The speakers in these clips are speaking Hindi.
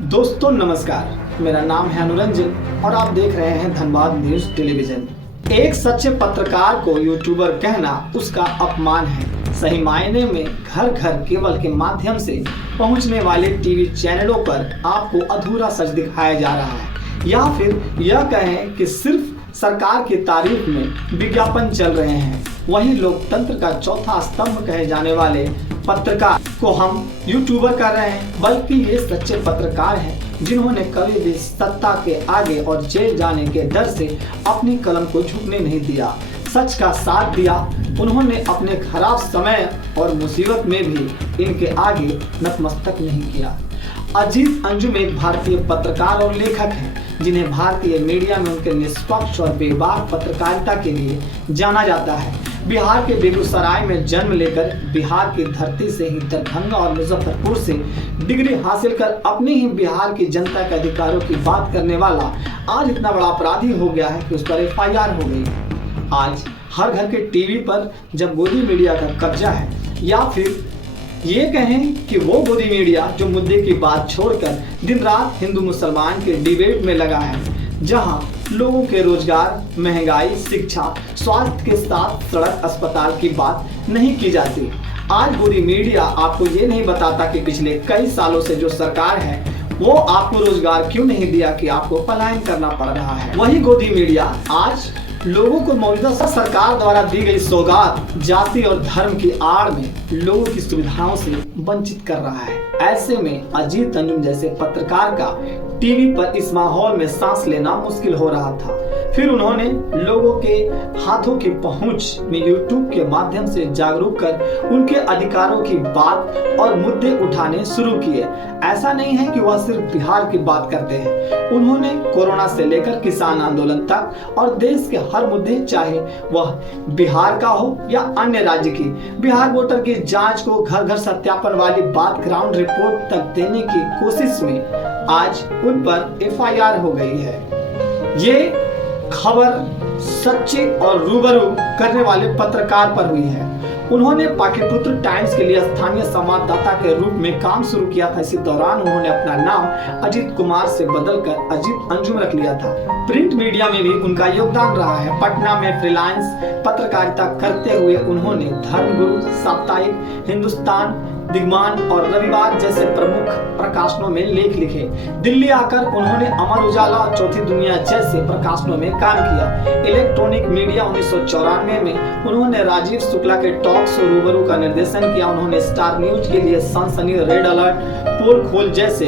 दोस्तों नमस्कार, मेरा नाम है अनुरंजन और आप देख रहे हैं धनबाद न्यूज टेलीविजन। एक सच्चे पत्रकार को यूट्यूबर कहना उसका अपमान है। सही मायने में घर घर केबल के माध्यम से पहुंचने वाले टीवी चैनलों पर आपको अधूरा सच दिखाया जा रहा है, या फिर यह कहें कि सिर्फ सरकार की तारीफ में विज्ञापन चल रहे हैं। वही लोकतंत्र का चौथा स्तंभ कहे जाने वाले पत्रकार को हम यूट्यूबर कर रहे हैं, बल्कि ये सच्चे पत्रकार हैं जिन्होंने कभी भी सत्ता के आगे और जेल जाने के डर से अपनी कलम को झुकने नहीं दिया, सच का साथ दिया। उन्होंने अपने खराब समय और मुसीबत में भी इनके आगे नतमस्तक नहीं किया। अजीत अंजुम एक भारतीय पत्रकार और लेखक हैं जिन्हें भारतीय मीडिया में उनके निष्पक्ष और बेबाक पत्रकारिता के लिए जाना जाता है। बिहार के बेगूसराय में जन्म लेकर बिहार की धरती से ही दरभंगा और मुजफ्फरपुर से डिग्री हासिल कर अपने ही बिहार की जनता के अधिकारों की बात करने वाला आज इतना बड़ा अपराधी हो गया है कि उस पर FIR हो गई है। आज हर घर के टीवी पर जब गोदी मीडिया का कब्जा है, या फिर ये कहें कि वो गोदी मीडिया जो मुद्दे की बात छोड़कर दिन रात हिंदू मुसलमान के डिबेट में लगा है, जहां लोगों के रोजगार, महंगाई, शिक्षा, स्वास्थ्य के साथ सड़क, अस्पताल की बात नहीं की जाती। आज गोदी मीडिया आपको ये नहीं बताता कि पिछले कई सालों से जो सरकार है वो आपको रोजगार क्यों नहीं दिया कि आपको पलायन करना पड़ रहा है। वही गोदी मीडिया आज लोगों को मौजूदा सरकार द्वारा दी गई सौगात जाति और धर्म की आड़ में लोगों की सुविधाओं से वंचित कर रहा है। ऐसे में अजीत अंजुम जैसे पत्रकार का टीवी पर इस माहौल में सांस लेना मुश्किल हो रहा था। फिर उन्होंने लोगों के हाथों की पहुंच में यूट्यूब के माध्यम से जागरूक कर उनके अधिकारों की बात और मुद्दे उठाने शुरू किए। ऐसा नहीं है कि वह सिर्फ बिहार की बात करते हैं, उन्होंने कोरोना से लेकर किसान आंदोलन तक और देश के हर मुद्दे, चाहे वह बिहार का हो या अन्य राज्य की, बिहार वोटर की जांच को घर घर सत्यापन वाली बात ग्राउंड रिपोर्ट तक देने की कोशिश में आज उन पर FIR हो गई है। ये खबर सच्ची और रूबरू करने वाले पत्रकार पर हुई है। उन्होंने पाटलिपुत्र टाइम्स के लिए स्थानीय संवाददाता के रूप में काम शुरू किया था। इसी दौरान उन्होंने अपना नाम अजीत कुमार से बदलकर अजीत अंजुम रख लिया था। प्रिंट मीडिया में भी उनका योगदान रहा है। पटना में फ्रीलांस पत्रकारिता करते हुए उन्होंने धर्मगुरु, साप्ताहिक, हिंदुस्तान, दिग्मान और रविवार जैसे प्रमुख प्रकाशनों में लेख लिखे। दिल्ली आकर उन्होंने अमर उजाला और चौथी दुनिया जैसे प्रकाशनों में काम किया। इलेक्ट्रॉनिक मीडिया 1994 में उन्होंने राजीव शुक्ला के टॉक शो रूबरू का निर्देशन किया। उन्होंने स्टार न्यूज के लिए सनसनी, रेड अलर्ट, पोल खोल जैसे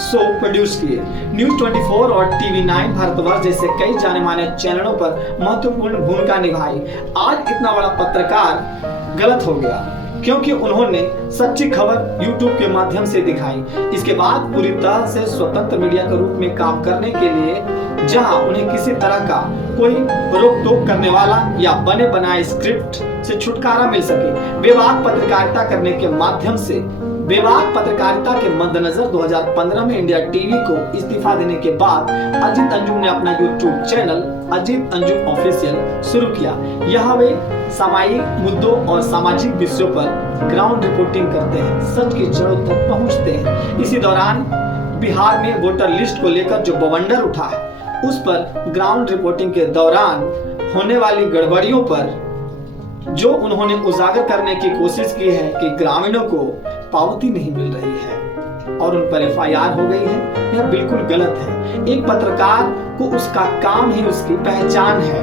शो प्रोड्यूस किए। न्यूज 24 और TV9 भारतवर्ष जैसे कई जाने माने चैनलों पर महत्वपूर्ण भूमिका निभाई। आज इतना बड़ा पत्रकार गलत हो गया क्योंकि उन्होंने सच्ची खबर YouTube के माध्यम से दिखाई। इसके बाद पूरी तरह से स्वतंत्र मीडिया के रूप में काम करने के लिए, जहां उन्हें किसी तरह का कोई रोक टोक करने वाला या बने बनाए स्क्रिप्ट से छुटकारा मिल सके, बेबाक पत्रकारिता करने के माध्यम से, बेबाक पत्रकारिता के मद्देनजर 2015 में इंडिया टीवी को इस्तीफा देने के बाद अजीत अंजुम ने अपना YouTube channel Ajit Anjum official शुरू किया। यहाँ वे सामाजिक मुद्दों और सामाजिक विषयों पर ग्राउंड रिपोर्टिंग करते हैं, सच की जड़ों तक पहुँचते हैं। इसी दौरान बिहार में वोटर लिस्ट को लेकर जो बवंडर उठा है, उस पर ग्राउंड रिपोर्टिंग के दौरान होने वाली गड़बड़ियों पर जो उन्होंने उजागर करने की कोशिश की है कि ग्रामीणों को पावती नहीं मिल रही है और उन पर FIR हो गई है, यह बिल्कुल गलत है। एक पत्रकार को उसका काम ही उसकी पहचान है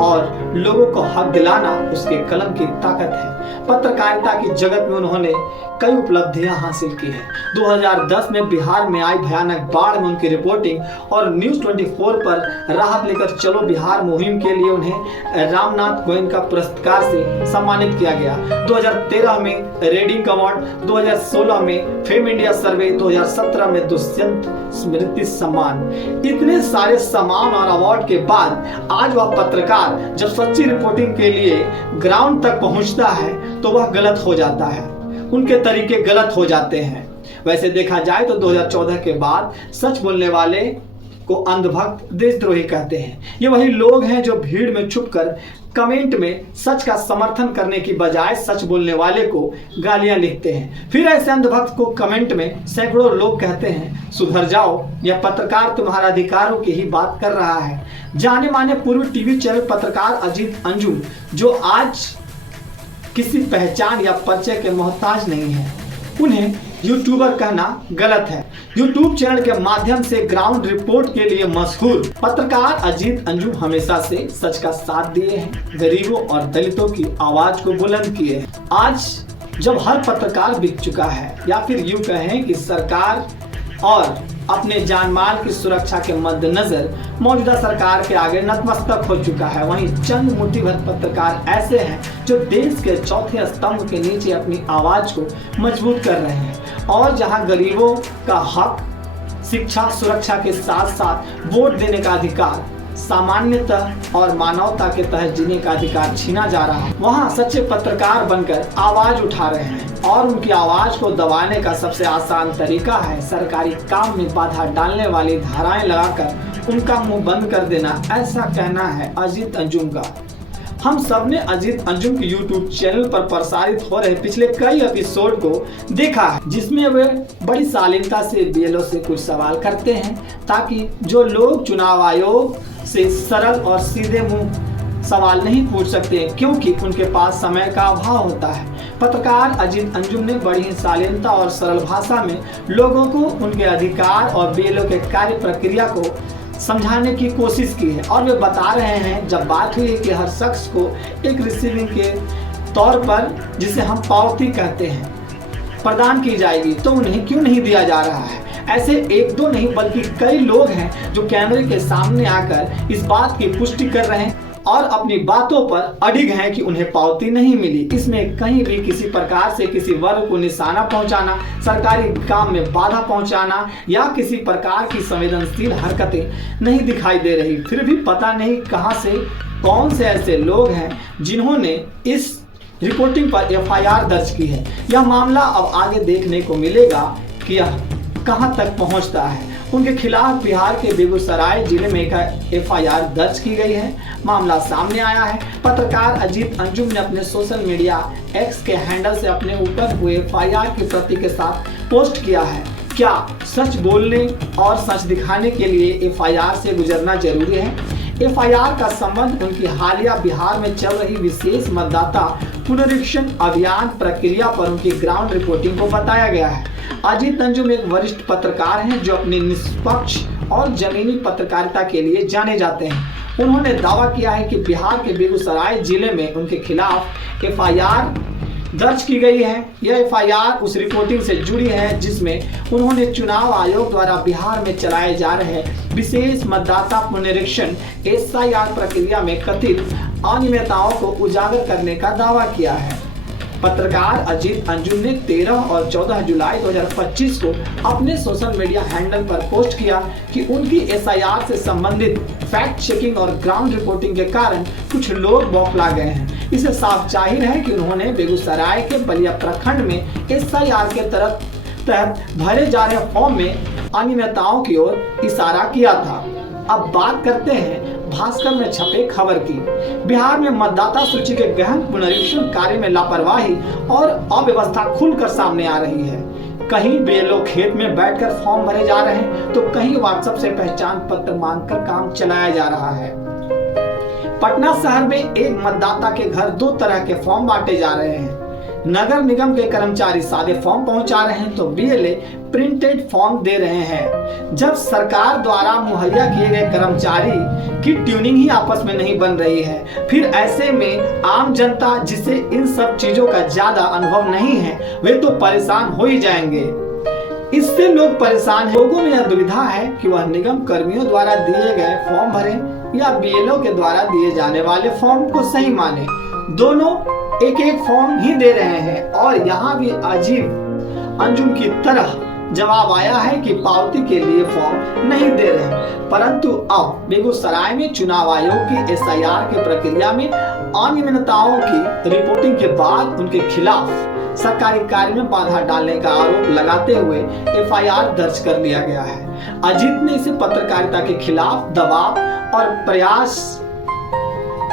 और लोगों को हक दिलाना उसके कलम की ताकत है। पत्रकारिता की जगत में उन्होंने कई उपलब्धियां हासिल की हैं। 2010 में बिहार में आई भयानक बाढ़ में उनकी रिपोर्टिंग और न्यूज 24 पर राहत लेकर चलो बिहार मुहिम के लिए उन्हें रामनाथ गोयन का पुरस्कार से सम्मानित किया गया। 2013 में रेडिंग अवार्ड, 2016 में फेम इंडिया सर्वे, 2017 में दुष्यंत स्मृति सम्मान। इतने सारे सम्मान और अवार्ड के बाद आज वह पत्रकार जब सच्ची रिपोर्टिंग के लिए ग्राउंड तक पहुंचता है तो वह गलत हो जाता है, उनके तरीके गलत हो जाते हैं। वैसे देखा जाए तो 2014 के बाद सच बोलने वाले को अंधभक्त, देशद्रोही कहते हैं। ये वही लोग हैं जो भीड़ में छुपकर कमेंट में सच का समर्थन करने की बजाय सच बोलने वाले को गालियां लिखते हैं। फिर ऐसे अंधभक्त को कमेंट में सैकड़ों लोग कहते हैं सुधर जाओ, यह पत्रकार तुम्हारा अधिकारों की ही बात कर रहा है। जाने माने पूर्व टीवी चैनल पत्रकार अजीत अंजुम, जो आज किसी पहचान या परिचय के मोहताज नहीं है, उन्हें यूट्यूबर कहना गलत है। यूट्यूब चैनल के माध्यम से ग्राउंड रिपोर्ट के लिए मशहूर पत्रकार अजीत अंजुम हमेशा से सच का साथ दिए हैं, गरीबों और दलितों की आवाज को बुलंद किए हैं। आज जब हर पत्रकार बिक चुका है, या फिर यूं कहें कि सरकार और अपने जान माल की सुरक्षा के मद्देनजर मौजूदा सरकार के आगे नतमस्तक हो चुका है, वहीं चंद मुट्ठी भर पत्रकार ऐसे हैं जो देश के चौथे स्तंभ के नीचे अपनी आवाज को मजबूत कर रहे हैं और जहां गरीबों का हक, शिक्षा, सुरक्षा के साथ साथ वोट देने का अधिकार, सामान्यतः और मानवता के तहत जीने का अधिकार छीना जा रहा है, वहां सच्चे पत्रकार बनकर आवाज उठा रहे हैं। और उनकी आवाज को दबाने का सबसे आसान तरीका है सरकारी काम में बाधा डालने वाली धाराएं लगाकर उनका मुंह बंद कर देना, ऐसा कहना है अजीत अंजुम का। हम सब ने अजीत अंजुम के यूट्यूब चैनल पर प्रसारित हो रहे पिछले कई एपिसोड को देखा है, जिसमें वे बड़ी शालीनता से बीएलओ से कुछ सवाल करते हैं ताकि जो लोग चुनाव आयोग से सरल और सीधे मुंह सवाल नहीं पूछ सकते क्योंकि उनके पास समय का अभाव होता है। पत्रकार अजीत अंजुम ने बड़ी ही शालीनता और सरल भाषा में लोगों को उनके अधिकार और बीएलओ के कार्य प्रक्रिया को समझाने की कोशिश की है। और वे बता रहे हैं, जब बात हुई कि हर शख्स को एक रिसीविंग के तौर पर, जिसे हम पावती कहते हैं, प्रदान की जाएगी, तो उन्हें क्यों नहीं दिया जा रहा है। ऐसे एक दो नहीं बल्कि कई लोग हैं जो कैमरे के सामने आकर इस बात की पुष्टि कर रहे हैं और अपनी बातों पर अडिग हैं कि उन्हें पावती नहीं मिली। इसमें कहीं भी किसी प्रकार से किसी वर्ग को निशाना पहुंचाना, सरकारी काम में बाधा पहुंचाना या किसी प्रकार की संवेदनशील हरकतें नहीं दिखाई दे रही। फिर भी पता नहीं कहां से कौन से ऐसे लोग हैं जिन्होंने इस रिपोर्टिंग पर एफआईआर दर्ज की है। यह मामला अब आगे देखने को मिलेगा कि यह कहां तक पहुंचता है। उनके खिलाफ बिहार के बेगूसराय जिले में एक एफआईआर दर्ज की गई है। मामला सामने आया है। पत्रकार अजीत अंजुम ने अपने सोशल मीडिया एक्स के हैंडल से अपने ऊपर हुए एफआईआर की प्रति के साथ पोस्ट किया है। क्या सच बोलने और सच दिखाने के लिए एफआईआर से गुजरना जरूरी है? एफआईआर का संबंध उनकी हालिया बिहार में चल रही विशेष मतदाता पुनरीक्षण अभियान प्रक्रिया पर उनकी ग्राउंड रिपोर्टिंग को बताया गया है। अजीत अंजुम एक वरिष्ठ पत्रकार हैं जो अपनी निष्पक्ष और जमीनी पत्रकारिता के लिए जाने जाते हैं। उन्होंने दावा किया है कि बिहार के बेगूसराय जिले में उनके खिलाफ एफआईआर दर्ज की गई है। यह एफआईआर उस रिपोर्टिंग से जुड़ी है जिसमें उन्होंने चुनाव आयोग द्वारा बिहार में चलाए जा रहे विशेष मतदाता पुनरीक्षण एसआईआर प्रक्रिया में कथित अनियमितताओं को उजागर करने का दावा किया है। पत्रकार अजीत अंजुम ने 13 और 14 जुलाई 2025 को अपने सोशल मीडिया हैंडल पर पोस्ट किया कि उनकी एसआईआर से संबंधित फैक्ट चेकिंग और ग्राउंड रिपोर्टिंग के कारण कुछ लोग बौखला गए हैं। इसे साफ जाहिर है कि उन्होंने बेगूसराय के बलिया प्रखंड में एसआईआर के तहत भरे जा रहे फॉर्म में अनियमितताओं की ओर इशारा किया था। अब बात करते हैं भास्कर में छपे खबर की। बिहार में मतदाता सूची के गहन पुनरीक्षण कार्य में लापरवाही और अव्यवस्था खुलकर सामने आ रही है। कहीं बीएलओ खेत में बैठकर फॉर्म भरे जा रहे हैं तो कहीं व्हाट्सएप से पहचान पत्र मांगकर काम चलाया जा रहा है। पटना शहर में एक मतदाता के घर 2 तरह के फॉर्म बांटे जा रहे हैं। नगर निगम के कर्मचारी सादे फॉर्म पहुंचा रहे हैं तो बीएलए प्रिंटेड फॉर्म दे रहे हैं। जब सरकार द्वारा मुहैया किए गए कर्मचारी की ट्यूनिंग ही आपस में नहीं बन रही है, फिर ऐसे में आम जनता जिसे इन सब चीजों का ज्यादा अनुभव नहीं है वे तो परेशान हो ही जाएंगे। इससे लोग परेशान हैं। लोगों में यह दुविधा है कि वह निगम कर्मियों द्वारा दिए गए फॉर्म भरें या बीएलओ के द्वारा दिए जाने वाले फॉर्म को सही माने। दोनों एक एक फॉर्म ही दे रहे हैं और यहाँ भी अजीत अंजुम की तरह जवाब आया है कि पावती के लिए फॉर्म नहीं दे रहे हैं। परंतु अब बेगूसराय में चुनाव आयोग की एसआईआर की प्रक्रिया में अनियमितताओं की रिपोर्टिंग के बाद उनके खिलाफ सरकारी कार्य में बाधा डालने का आरोप लगाते हुए एफआईआर दर्ज कर लिया गया है। अजीत ने इसे पत्रकारिता के खिलाफ दबाव और प्रयास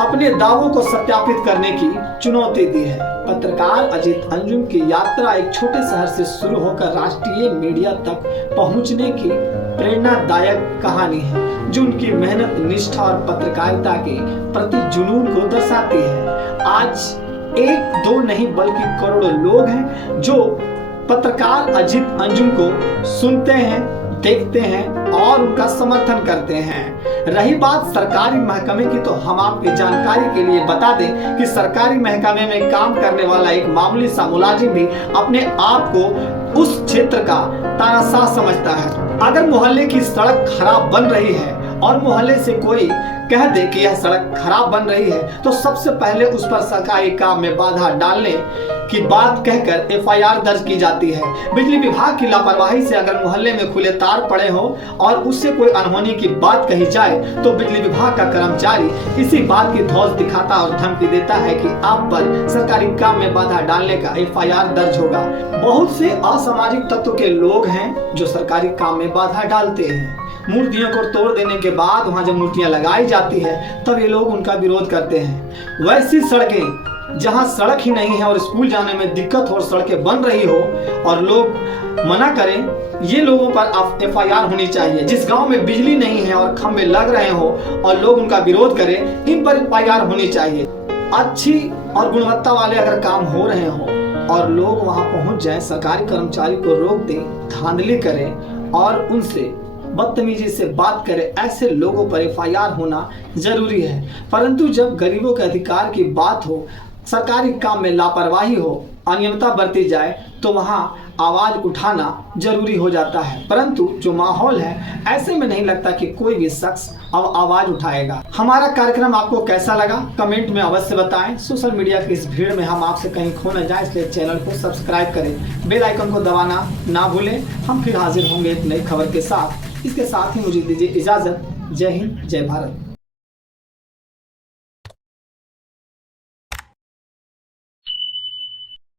अपने दावों को सत्यापित करने की चुनौती दी है। पत्रकार अजीत अंजुम की यात्रा एक छोटे शहर से शुरू होकर राष्ट्रीय मीडिया तक पहुंचने की प्रेरणादायक कहानी है, जो उनकी मेहनत, निष्ठा और पत्रकारिता के प्रति जुनून को दर्शाती है। आज एक दो नहीं बल्कि करोड़ों लोग हैं जो पत्रकार अजीत अंजुम को सुनते हैं, देखते हैं और उनका समर्थन करते हैं। रही बात सरकारी महकमे की, तो हम आपकी जानकारी के लिए बता दें कि सरकारी महकमे में काम करने वाला एक मामूली सा मुलाजिम भी अपने आप को उस क्षेत्र का तानाशाह समझता है। अगर मोहल्ले की सड़क खराब बन रही है और मोहल्ले से कोई कह दे कि यह सड़क खराब बन रही है, तो सबसे पहले उस पर सरकारी काम में बाधा डालने की बात कहकर एफआईआर दर्ज की जाती है। बिजली विभाग की लापरवाही से अगर मोहल्ले में खुले तार पड़े हो और उससे कोई अनहोनी की बात कही जाए, तो बिजली विभाग का कर्मचारी इसी बात की धौंस दिखाता और धमकी देता है कि आप पर सरकारी काम में बाधा डालने का एफआईआर दर्ज होगा। बहुत से असामाजिक तत्व के लोग हैं जो सरकारी काम में बाधा डालते हैं। मूर्तियों को तोड़ देने के बाद वहां जब मूर्तियां लगाई जाती है, तब ये लोग उनका विरोध करते हैं। वैसी सड़कें जहां सड़क ही नहीं है और स्कूल जाने में दिक्कत हो और सड़कें बन रही हो और लोग मना करें, ये लोगों पर एफआईआर होनी चाहिए। जिस गांव में बिजली नहीं है और खंभे लग रहे हो और लोग उनका विरोध करें, इन पर एफआईआर होनी चाहिए। अच्छी और गुणवत्ता वाले अगर काम हो रहे हो और लोग वहां पहुंच जाएं, सरकारी कर्मचारी को रोक दें, धांधली करें और उनसे बदतमीजी से बात करे, ऐसे लोगों पर एफआईआर होना जरूरी है। परंतु जब गरीबों के अधिकार की बात हो, सरकारी काम में लापरवाही हो, अनियमितता बरती जाए, तो वहां आवाज उठाना जरूरी हो जाता है। परंतु जो माहौल है, ऐसे में नहीं लगता कि कोई भी शख्स अब आवाज उठाएगा। हमारा कार्यक्रम आपको कैसा लगा कमेंट में अवश्य बताएं। सोशल मीडिया की इस भीड़ में हम आपसे कहीं खो न जाए, इसलिए चैनल को सब्सक्राइब करें, बेल आइकन को दबाना ना भूलें। हम फिर हाजिर होंगे एक नई खबर के साथ। इसके साथ ही मुझे दीजिए इजाजत। जय हिंद, जय भारत।